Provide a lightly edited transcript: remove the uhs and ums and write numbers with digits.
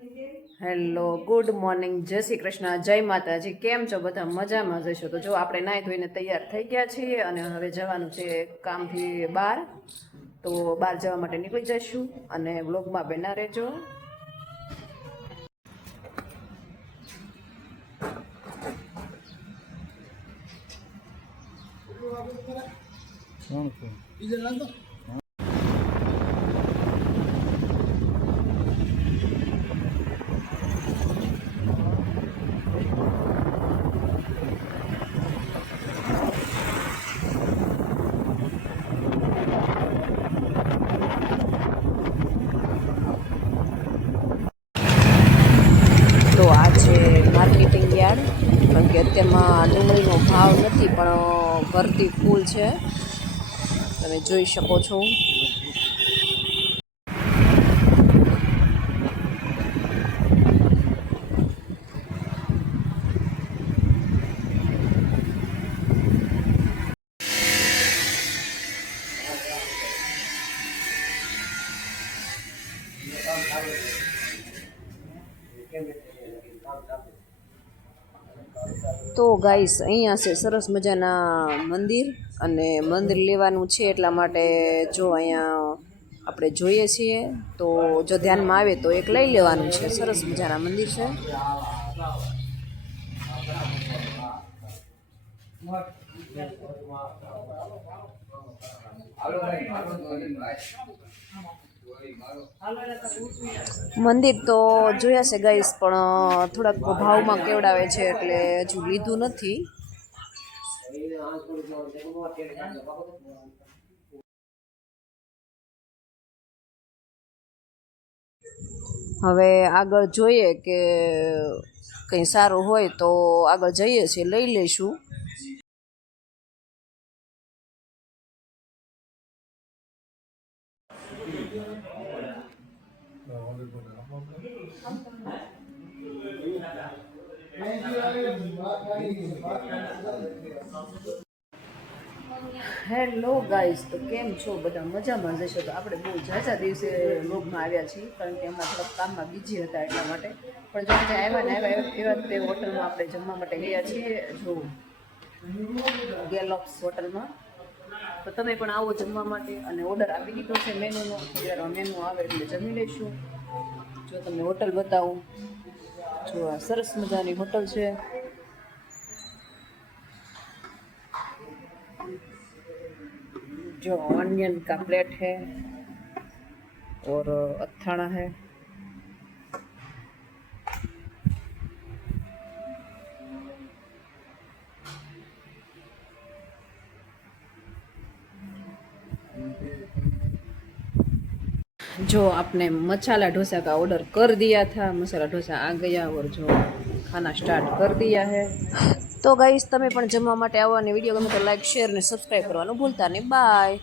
Hello, good morning, જય શ્રી કૃષ્ણ, જય માતાજી. કેમ છો બધા? મજામાં જશો? તો જો આપણે નાહી ધોઈને તૈયાર થઈ ગયા છીએ અને હવે જવાનું છે કામથી બહાર. તો બહાર જવા માટે નીકળી જઈશું અને વ્લોગમાં બના રહેજો. તો આ છે માર્કેટિંગ યાર્ડ, કારણ કે અત્યારમાં ડુંગળીનો ભાવ નથી પણ ભરતી ફૂલ છે, તમે જોઈ શકો છો. તો ગાઈસ, અહીંયા છે સરસ મજાના મંદિર, અને મંદિર લેવાનું છે એટલા માટે જો અહીંયા આપણે જોઈએ છીએ. તો જો ધ્યાનમાં આવે તો એક લઈ લેવાનું છે. સરસ મજાના મંદિર છે. મંદિર તો જોયા છે ગાઈસ, પણ થોડાક ભાવમાં કેવડાવે છે એટલે હજુ લીધું નથી. હવે આગળ જોઈએ કે કંઈ સારું હોય તો આગળ જઈએ છીએ, લઈ લઈશું. હેલો ગાઈસ, તો કેમ છો બધા? મજામાં જશો? તો આપણે બહુ ઝાઝા દિવસે વ્લોગમાં આવ્યા છીએ, કારણ કે હમણાં થોડાક કામમાં બીજી હતા એટલા માટે. પણ જો આજે આવ્યા ને આવ્યા એવા તે હોટલમાં આપણે જમવા માટે ગયા છીએ, જો ગેલોક્સ હોટલમાં. તો તમે પણ આવો જમવા માટે, અને ઓર્ડર આપી દીધો છે મેનુનો. જ્યારે મેનુ આવે એટલે જમી લઈશું. જો તમને હોટલ બતાવું, જો આ સરસ મજાની હોટલ છે. जो ऑनियन का प्लेट है और अथाना है. जो आपने मसाला डोसा का ऑर्डर कर दिया था, मसाला डोसा आ गया और जो खाना स्टार्ट कर दिया है. તો ગાઈસ, તમે પણ જમવા માટે આવો અને વિડીયો ગમે તો લાઈક, શેર અને સબસ્ક્રાઈબ કરવાનું ભૂલતા નહીં. બાય.